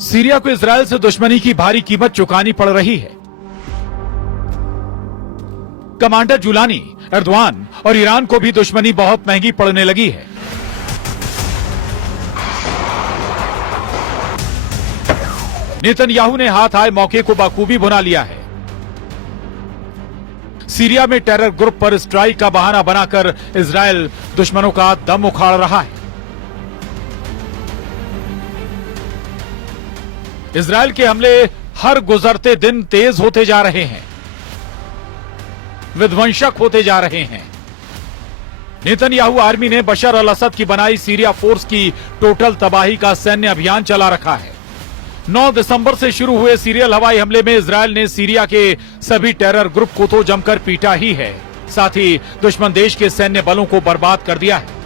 Syria को Israel से दुश्मनी की भारी कीमत चुकानी पड़ रही है। कमांडर जुलानी, एर्दोआन और ईरान को भी दुश्मनी बहुत महंगी पड़ने लगी है। नेतन्याहू ने हाथ आए मौके को बखूबी भुना लिया है। सीरिया में टेरर ग्रुप पर स्ट्राइक का बहाना बनाकर इजरायल दुश्मनों का दम उखाड़ रहा है। इजरायल के हमले हर गुजरते दिन तेज होते जा रहे हैं, विध्वंसक होते जा रहे हैं। नेतन्याहू आर्मी ने बशर अल असद की बनाई सीरिया फोर्स की टोटल तबाही का सैन्य अभियान चला रखा है। 9 दिसंबर से शुरू हुए सीरियल हवाई हमले में इजरायल ने सीरिया के सभी टेरर ग्रुप को तो जमकर पीटा ही है, साथ ही दुश्मन देश के सैन्य बलों को बर्बाद कर दिया है।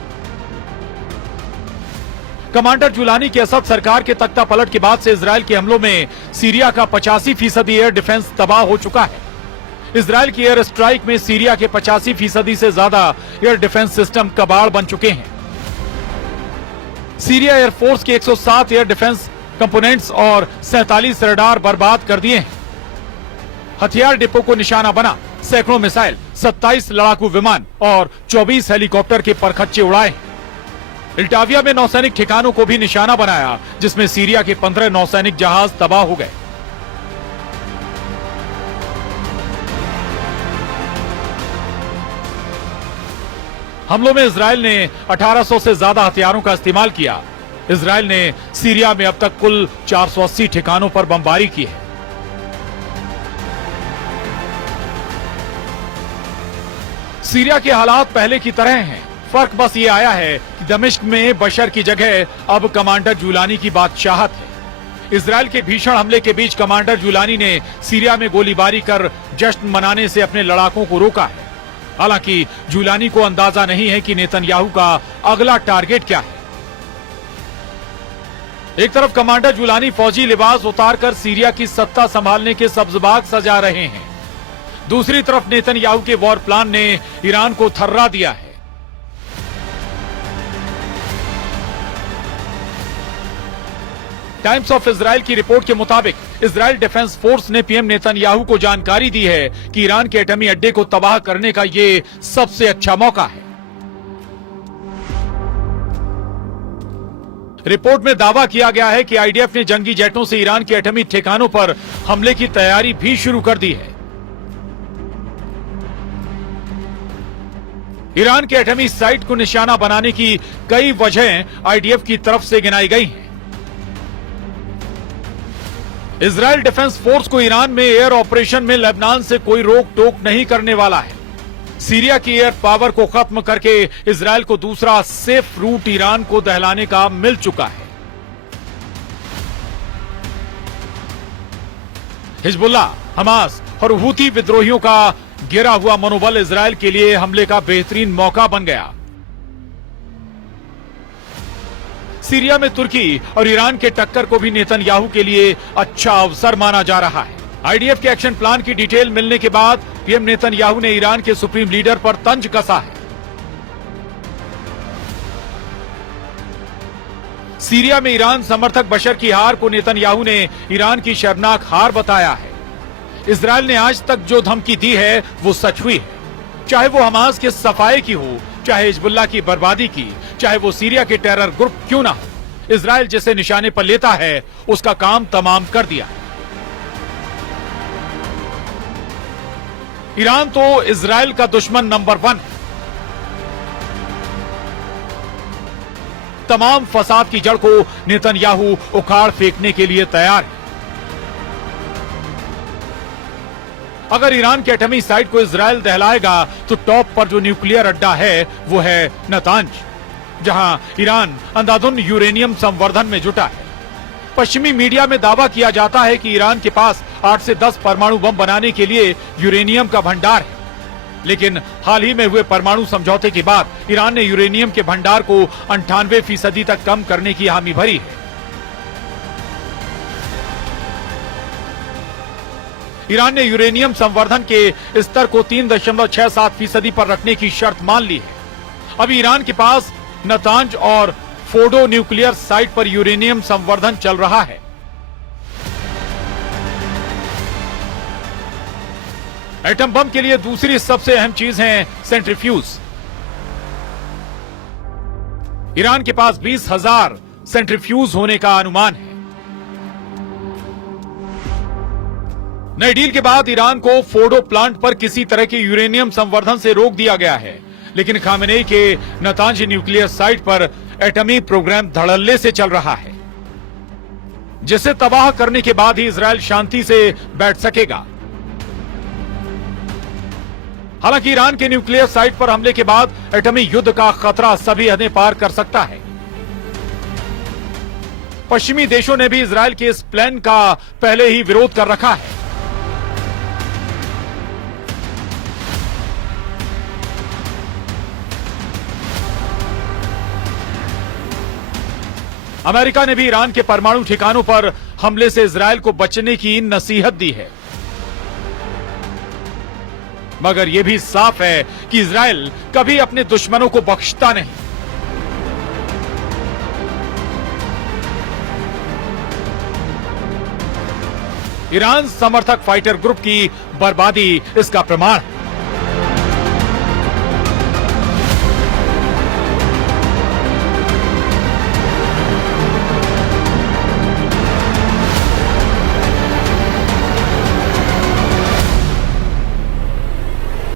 कमांडर जुलानी के असद सरकार के तख्ता पलट के बाद से इजरायल के हमलों में सीरिया का 85% एयर डिफेंस तबाह हो चुका है। इजरायल की एयर स्ट्राइक में सीरिया के 85% से ज्यादा एयर डिफेंस सिस्टम कबाड़ बन चुके हैं। सीरिया एयरफोर्स के 107 एयर डिफेंस कंपोनेंट्स और 47 रडार बर्बाद कर दिए हैं। हथियार डिपो को निशाना बना सैकड़ों मिसाइल, 27 लड़ाकू विमान और 24 हेलीकॉप्टर के परखच्चे उड़ाए। इल्टाविया में नौसैनिक ठिकानों को भी निशाना बनाया, जिसमें सीरिया के 15 नौसैनिक जहाज तबाह हो गए। हमलों में इजरायल ने 1800 से ज्यादा हथियारों का इस्तेमाल किया। इजरायल ने सीरिया में अब तक कुल 480 ठिकानों पर बमबारी की है। सीरिया के हालात पहले की तरह हैं। फर्क बस ये आया है कि दमिश्क में बशर की जगह अब कमांडर जुलानी की बादशाहत है। इजरायल के भीषण हमले के बीच कमांडर जुलानी ने सीरिया में गोलीबारी कर जश्न मनाने से अपने लड़ाकों को रोका है। हालांकि जुलानी को अंदाजा नहीं है कि नेतन्याहू का अगला टारगेट क्या है। एक तरफ कमांडर जुलानी फौजी लिबास उतारकर सीरिया की सत्ता संभालने के सब्जबाग सजा रहे हैं, दूसरी तरफ नेतन्याहू के वॉर प्लान ने ईरान को थर्रा दिया है। टाइम्स ऑफ इजराइल की रिपोर्ट के मुताबिक इजराइल डिफेंस फोर्स ने पीएम नेतन्याहू को जानकारी दी है कि ईरान के एटमी अड्डे को तबाह करने का ये सबसे अच्छा मौका है। रिपोर्ट में दावा किया गया है कि आईडीएफ ने जंगी जेटों से ईरान के एटमी ठिकानों पर हमले की तैयारी भी शुरू कर दी है। ईरान के एटमी साइट को निशाना बनाने की कई वजहें आईडीएफ की तरफ से गिनाई गई हैं। इजरायल डिफेंस फोर्स को ईरान में एयर ऑपरेशन में लेबनान से कोई रोक टोक नहीं करने वाला है। सीरिया की एयर पावर को खत्म करके इजरायल को दूसरा सेफ रूट ईरान को दहलाने का मिल चुका है। हिजबुल्लाह, हमास और हूती विद्रोहियों का गिरा हुआ मनोबल इजरायल के लिए हमले का बेहतरीन मौका बन गया। सीरिया में तुर्की और ईरान के टक्कर को भी नेतन्याहू के लिए अच्छा अवसर माना जा रहा है। आईडीएफ के एक्शन प्लान की डिटेल मिलने के बाद पीएम नेतन्याहू ने ईरान के सुप्रीम लीडर पर तंज कसा है। सीरिया में ईरान समर्थक बशर की हार को नेतन्याहू ने ईरान की शर्मनाक हार बताया है। इजरायल ने आज तक जो धमकी दी है वो सच हुई है, चाहे वो हमास के सफाए की हो, चाहे हिजबुल्लाह की बर्बादी की, चाहे वो सीरिया के टेरर ग्रुप क्यों ना हो। इजरायल जिसे निशाने पर लेता है उसका काम तमाम कर दिया है। ईरान तो इजरायल का दुश्मन नंबर 1 है। तमाम फसाद की जड़ को नेतन्याहू उखाड़ फेंकने के लिए तैयार है। अगर ईरान के एटमी साइट को इजरायल दहलाएगा तो टॉप पर जो न्यूक्लियर अड्डा है वो है नतांज, जहां ईरान अंधाधुन यूरेनियम संवर्धन में जुटा है। पश्चिमी मीडिया में दावा किया जाता है कि ईरान के पास 8 से 10 परमाणु बम बनाने के लिए यूरेनियम का भंडार है, लेकिन हाल ही में हुए परमाणु समझौते के बाद ईरान ने यूरेनियम के भंडार को 98% तक कम करने की हामी भरी है। ईरान ने यूरेनियम संवर्धन के स्तर को 3.67% पर रखने की शर्त मान ली है। अभी ईरान के पास नतांज और फोर्डो न्यूक्लियर साइट पर यूरेनियम संवर्धन चल रहा है। एटम बम के लिए दूसरी सबसे अहम चीज है सेंट्रीफ्यूज। ईरान के पास 20,000 सेंट्रीफ्यूज होने का अनुमान है। नई डील के बाद ईरान को फोर्डो प्लांट पर किसी तरह के यूरेनियम संवर्धन से रोक दिया गया है, लेकिन खामेनेई के नतांज न्यूक्लियर साइट पर एटमी प्रोग्राम धड़ल्ले से चल रहा है, जिसे तबाह करने के बाद ही इजरायल शांति से बैठ सकेगा। हालांकि ईरान के न्यूक्लियर साइट पर हमले के बाद एटमी युद्ध का खतरा सभी हदें पार कर सकता है। पश्चिमी देशों ने भी इजरायल के इस प्लान का पहले ही विरोध कर रखा है। अमेरिका ने भी ईरान के परमाणु ठिकानों पर हमले से इजरायल को बचने की नसीहत दी है, मगर यह भी साफ है कि इजरायल कभी अपने दुश्मनों को बख्शता नहीं। ईरान समर्थक फाइटर ग्रुप की बर्बादी इसका प्रमाण है।